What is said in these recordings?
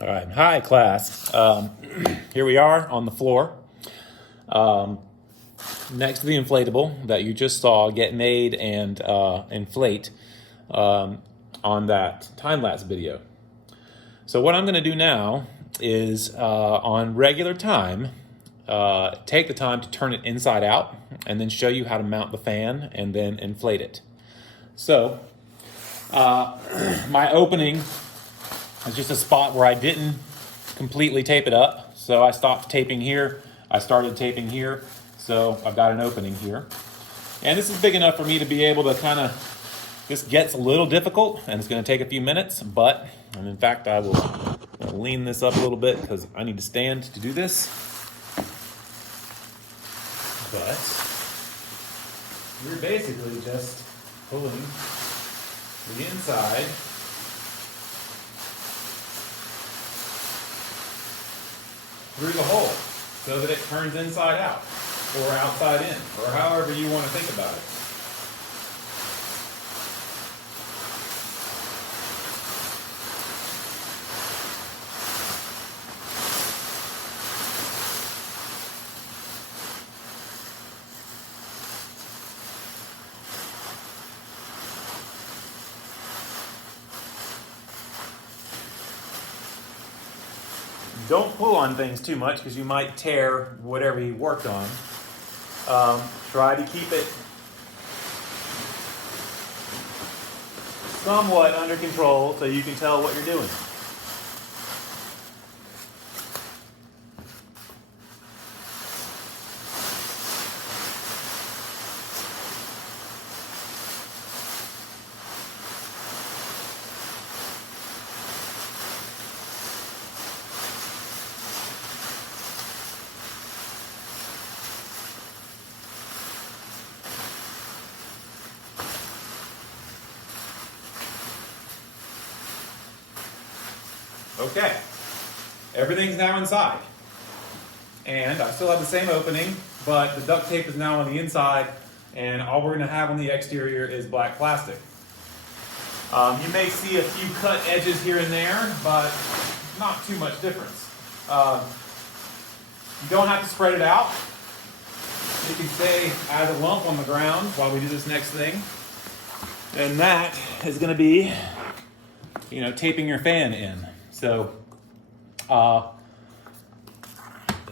All right, hi class. Here we are on the floor, next to the inflatable that you just saw get made and inflate on that time-lapse video. So what I'm going to do now is on regular time, take the time to turn it inside out and then show you how to mount the fan and then inflate it. So my opening is just a spot where I didn't completely tape it up. So I stopped taping here. I started taping here. So I've got an opening here. And this is big enough for me to be able to kind of, this gets a little difficult and it's going to take a few minutes, and in fact, I will lean this up a little bit because I need to stand to do this. But we're basically just pulling the inside through the hole so that it turns inside out or outside in, or however you want to think about it. Don't pull on things too much because you might tear whatever you worked on. Try to keep it somewhat under control so you can tell what you're doing. Okay, everything's now inside. And I still have the same opening, but the duct tape is now on the inside, and all we're gonna have on the exterior is black plastic. You may see a few cut edges here and there, but not too much difference. You don't have to spread it out. It can stay as a lump on the ground while we do this next thing. And that is gonna be, taping your fan in. So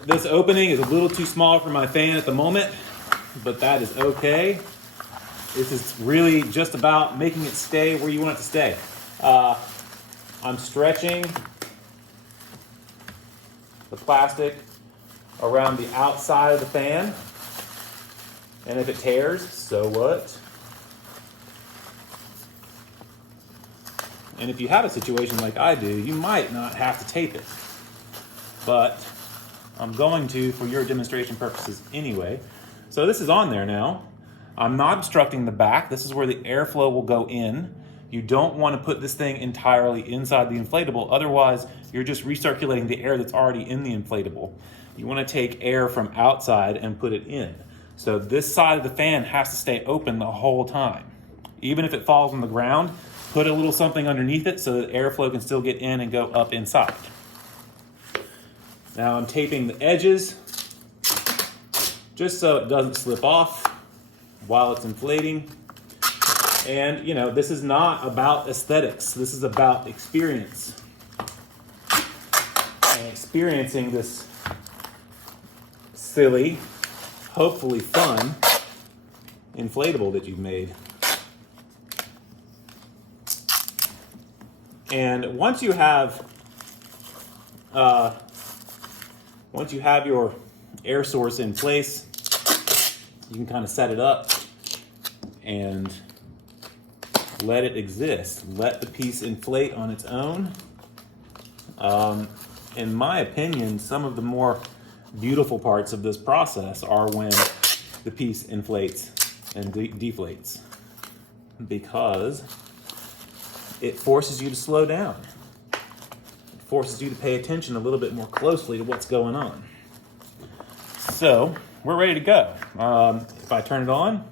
this opening is a little too small for my fan at the moment, but that is okay. This is really just about making it stay where you want it to stay. I'm stretching the plastic around the outside of the fan, and if it tears, so what? And if you have a situation like I do, you might not have to tape it. But I'm going to for your demonstration purposes anyway. So this is on there now. I'm not obstructing the back. This is where the airflow will go in. You don't want to put this thing entirely inside the inflatable. Otherwise, you're just recirculating the air that's already in the inflatable. You want to take air from outside and put it in. So this side of the fan has to stay open the whole time. Even if it falls on the ground, put a little something underneath it so that airflow can still get in and go up inside. Now I'm taping the edges just so it doesn't slip off while it's inflating. And this is not about aesthetics. This is about experience. And experiencing this silly, hopefully fun, inflatable that you've made. And once you have your air source in place, you can kind of set it up and let it exist. Let the piece inflate on its own. In my opinion, some of the more beautiful parts of this process are when the piece inflates and deflates, because it forces you to slow down. It forces you to pay attention a little bit more closely to what's going on. So we're ready to go. If I turn it on,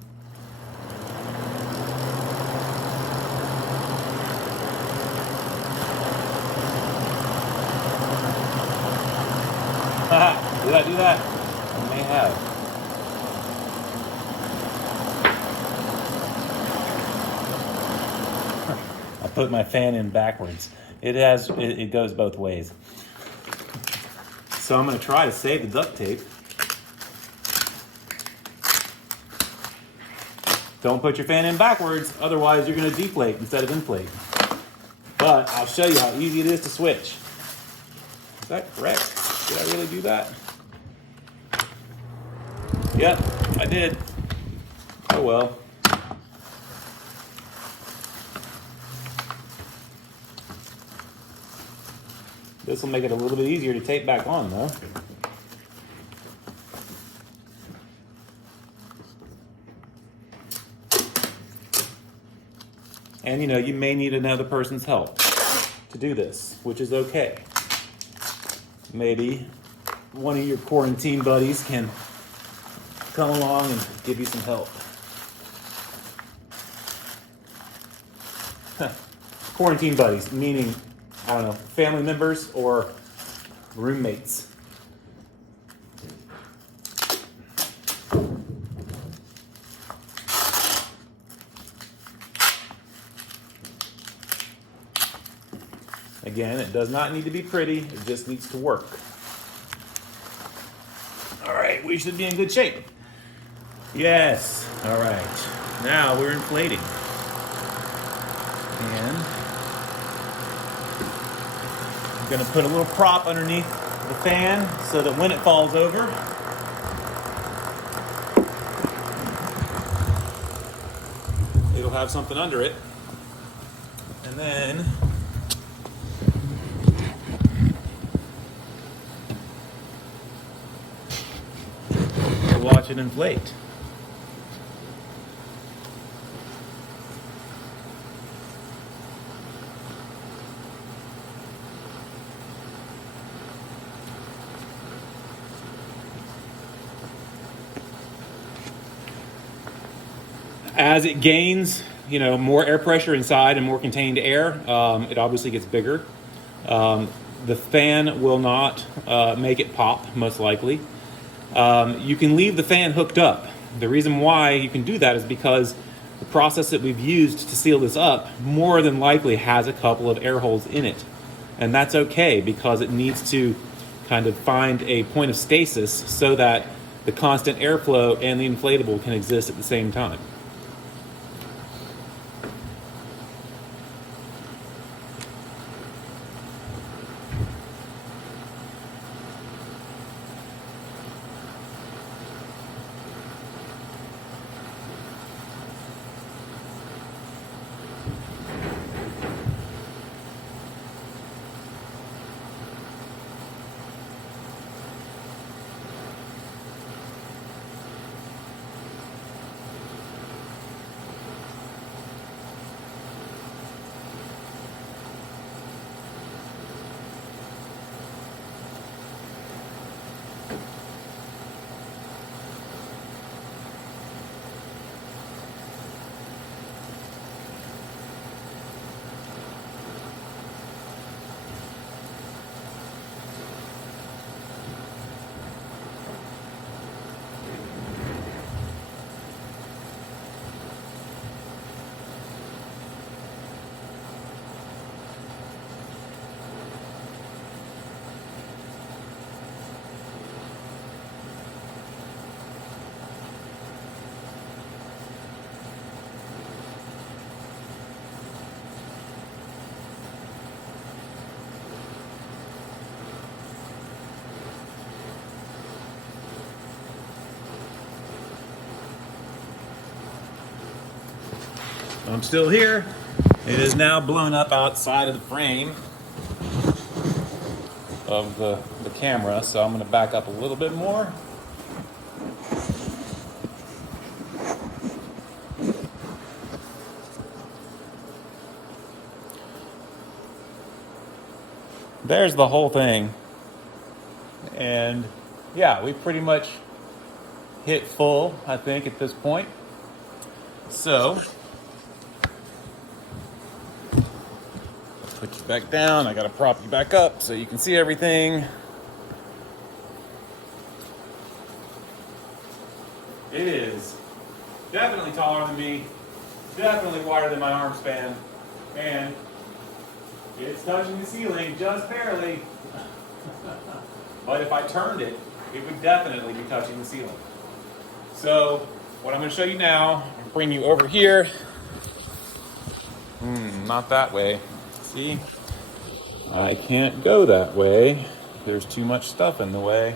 Did I do that? I may have. I put my fan in backwards. It goes both ways. So I'm going to try to save the duct tape. Don't put your fan in backwards, otherwise you're going to deflate instead of inflate. But I'll show you how easy it is to switch. Is that correct? Did I really do that? Yep, I did. Oh well. This will make it a little bit easier to tape back on though. And you know, you may need another person's help to do this, which is okay. Maybe one of your quarantine buddies can come along and give you some help. Quarantine buddies, meaning, I don't know, family members or roommates. Again, it does not need to be pretty, it just needs to work. All right, we should be in good shape. Yes, all right. Now we're inflating. And I'm gonna put a little prop underneath the fan so that when it falls over, it'll have something under it. And then we'll watch it inflate. As it gains, you know, more air pressure inside and more contained air, it obviously gets bigger. The fan will not make it pop, most likely. You can leave the fan hooked up. The reason why you can do that is because the process that we've used to seal this up more than likely has a couple of air holes in it. And that's okay because it needs to kind of find a point of stasis so that the constant airflow and the inflatable can exist at the same time. I'm still here. It is now blown up outside of the frame of the camera, so I'm going to back up a little bit more. There's the whole thing. And yeah, we pretty much hit full, I think, at this point. So put you back down. I gotta prop you back up so you can see everything. definitely taller than me, definitely wider than my arm span, and it's touching the ceiling just barely. But if I turned it, it would definitely be touching the ceiling. So what I'm going to show you now, I'll bring you over here. Not that way. See? I can't go that way. There's too much stuff in the way.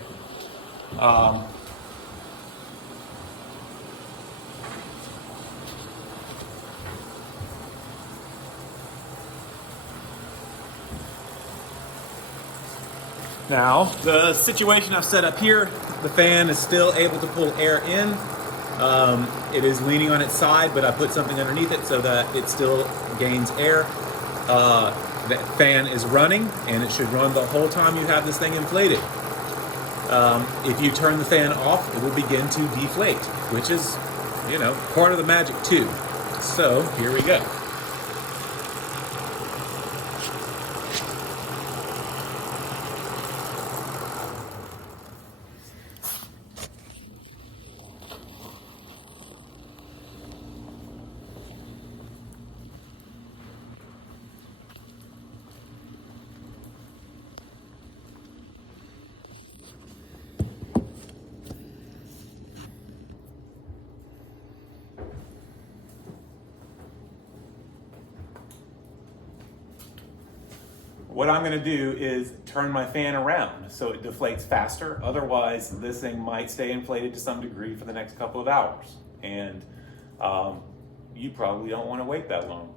Now, the situation I've set up here, the fan is still able to pull air in. It is leaning on its side, but I put something underneath it so that it still gains air. The fan is running, and it should run the whole time you have this thing inflated. If you turn the fan off, it will begin to deflate, which is, part of the magic too. So here we go. What I'm going to do is turn my fan around so it deflates faster. Otherwise, this thing might stay inflated to some degree for the next couple of hours. And you probably don't want to wait that long.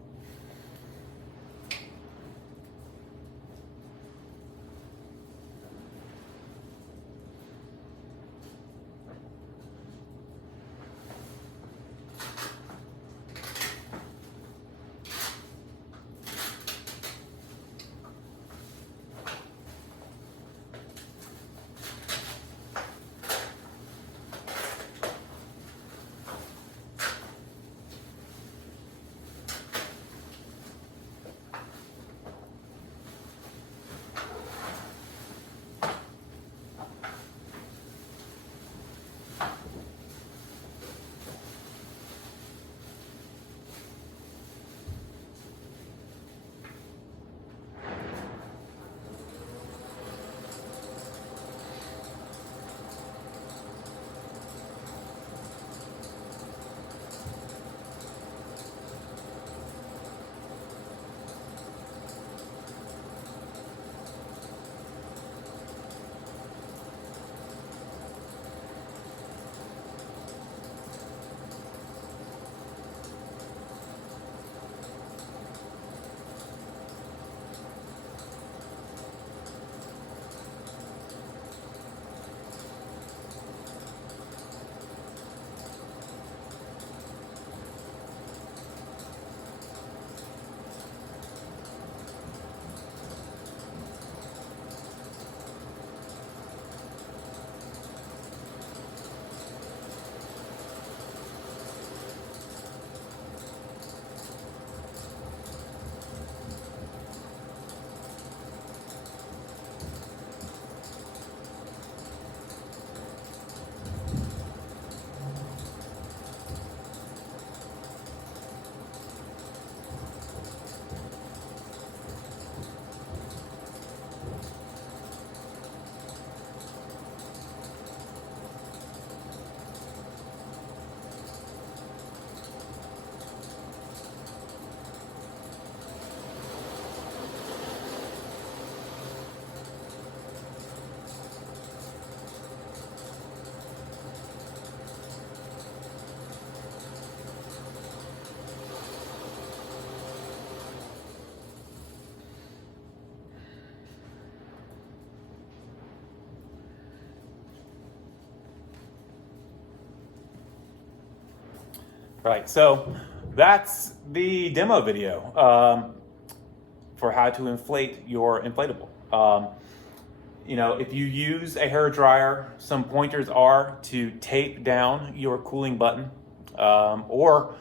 Right, so that's the demo video for how to inflate your inflatable. If you use a hair dryer, some pointers are to tape down your cooling button or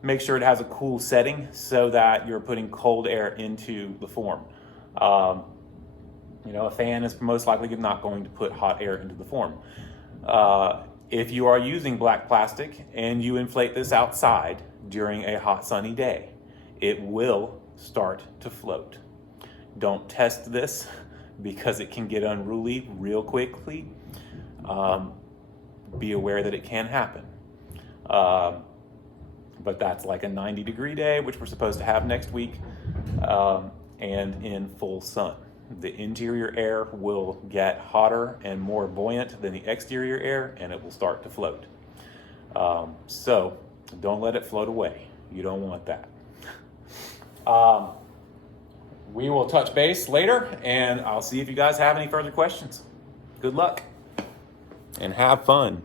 make sure it has a cool setting so that you're putting cold air into the form. A fan is most likely not going to put hot air into the form. If you are using black plastic and you inflate this outside during a hot sunny day, it will start to float. Don't test this because it can get unruly real quickly. Be aware that it can happen. But that's like a 90-degree day, which we're supposed to have next week, and in full sun. The interior air will get hotter and more buoyant than the exterior air, and it will start to float. So don't let it float away. You don't want that. We will touch base later, and I'll see if you guys have any further questions. Good luck, and have fun.